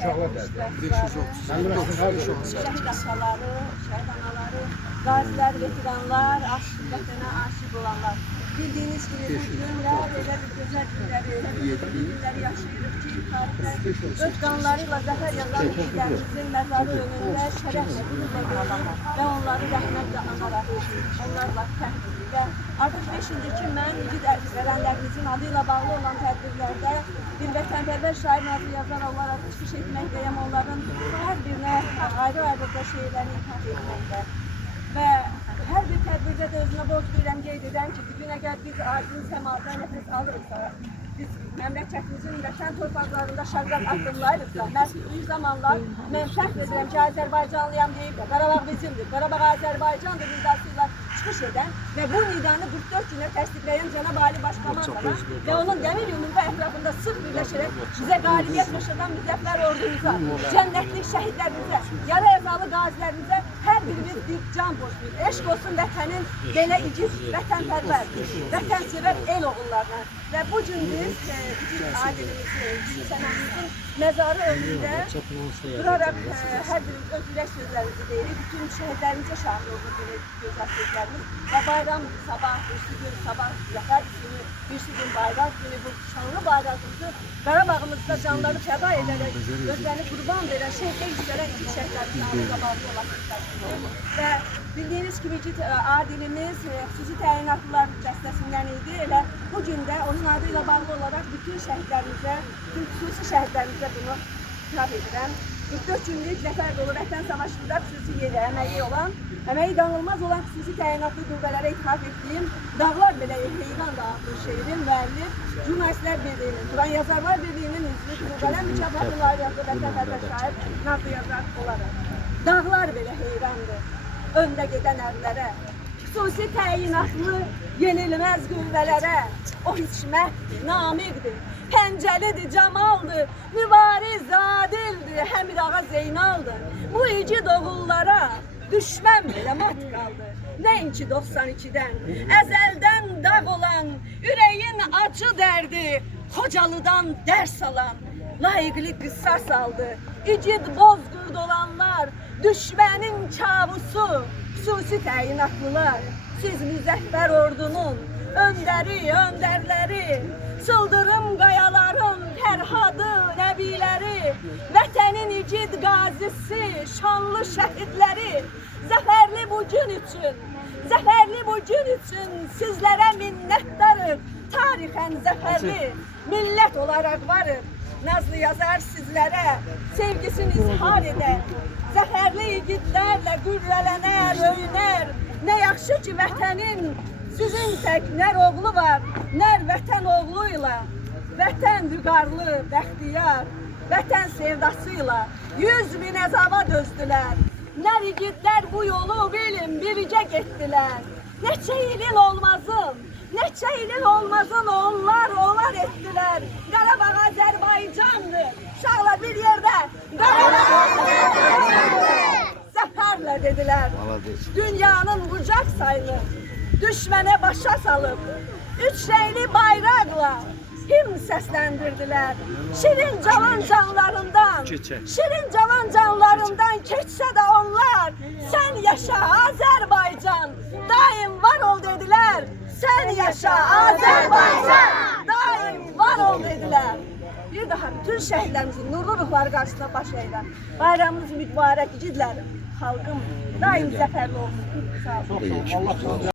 Şehit ataları, şehit anaları, gaziler, veteranlar, vətənə aşık olanlar. Bildiğiniz gibi bu günler öyle bir güzel günleri yaşayırıq ki, tarihte öz qanlarıyla zəfər yazan şəhidlərimizin məzarı önündə şərəflə ve onları rəhmətlə anaraq, onlarla təhvil. Artıq 5-ci ki, mən igid verənlərimizin adıyla bağlı olan tədbirlərdə bir vətənpərvər şair Nazlı Yazar olaraq çıxış etməkdəyəm, onların hər birinə ayrı-ayrı da şeirlərini ithaf etməkdə. Və hər bir tədbirdə də özünə borc bilirəm, qeyd edən ki, bugün əgər biz arzun səmada nəfəs alırıqsa, biz məmləkətimizin vətən torpaqlarında şəhrət addımlayırıqsa, bir zamanlar mən fəxr edirəm ki, Azərbaycanlıyam deyib də, Qarabağ bizimdir, Qarabağ Azərbaycandır nidasıyla çıxış edən və bu nidanı 44 günə təsdiqləyən Cənab Ali Başkomandana və onun dəmir yumruğu ətrafında sırf birləşərək bizə qalibiyyət yaşadan müzəffər ordumuza, cənnətlik şəhidlərimizə, yara əzalı qazilərimizə hər birimiz bir can borcluyuz. Eşq olsun vətənin belə igid, vətənpərvər, vətənsevər el oğullarına. Və bu gün biz ailəmizin, sənəmizin məzarı önündə duraraq hər birimiz öz ürək sözlərimizi deyirik. Bütün şəhidlərimizə şahid olduğu gözəl sözlərimiz və bayram sabah, birisi gün sabah, zəfər günü, birisi gün bayraq günü, bu şanlı bayrağımızı Qarabağımızda canları fəda edərək, özlərini qurban verən, şəhidlə yüzlərən iki şəhidlərimizin adıyla bağlı olan və bildiğiniz gibi ki, adilimiz xüsusi təyinatlılar dəstəsindən idi. Elə bu gün də onun adıyla bağlı olarak bütün şəhidlərimizə, bütün xüsusi şəhidlərimizə bunu ithaf edirəm. 44 günlük zəfər dolu vətən savaşında xüsusi yeri, əməyi danılmaz olan xüsusi təyinatlı qüvvələrə ithaf etdiyim Dağlar belə heyran da adlı şeirin müəllif, Jurnalistlər Birliyinin, Turan Yazarlar Birliyinin üzvü, Qələm mükafatı layiqli vətənpərvər şair Nazlı Yazar olaraq. Dağlar belə heyrandır öndə gedən ərlərə, xüsusi təyinatlı yenilməz qüvvələrə. O hikmətdir, namiqdir, pəncəlidir, camaldır, mübariz, adildir, Həmid Ağa Zeynaldır. Bu igid oğullara düşmən belə mat qaldı. Nəinki 92-dən, əzəldən dağ olan, ürəyin acı dərdi, Xocalıdan dərs alan, layiqli qısas aldı. İgid bozqurd olanlar, düşmənin kabusu, xüsusi təyinatlılar. Siz müzəffər ordunun öndərləri, çıldırım qayaların Fərhadı, nəbiləri, vətənin igid qazisi, şanlı şəhidləri, zəfərli bu gün üçün sizlərə minnətdarıq, tarixən zəfərli millət olaraq varıq. Nazlı Yazar sizlərə sevgisini izhar edər, zəfərli igidlərlə qürrələnər, öyünər. Nə yaxşı ki, vətənin sizin tək nər oğlu var, nər vətən oğluyla, vətən vüqarlı, bəxtiyar, vətən sevdasıyla 100 min əzava dözdülər. Nər igidlər bu yolu bilin, biricə getdilər. Neçə ilin olmazın onlar etdilər. Qarabağ Azərbaycandır, uşaqla bir yerdə Qarabağ Azərbaycandır. Zəfərlə dedilər, dünyanın bucaq sayılır, düşmənə başa salıb, üç reyli bayraqla himn səsləndirdilər. Şirin cavan canlarından keçsə də onlar, sən yaşa Azərbaycan, daim var ol dedilər. Sən yaşa Azərbaycan, daim var ol dedilər. Bir daha bütün şəhidlərimizin nurlu ruhları qarşısında baş əyirəm. Bayramımız mübarək igidlərim, xalqım daim zəfərli olsun. Sağ olun.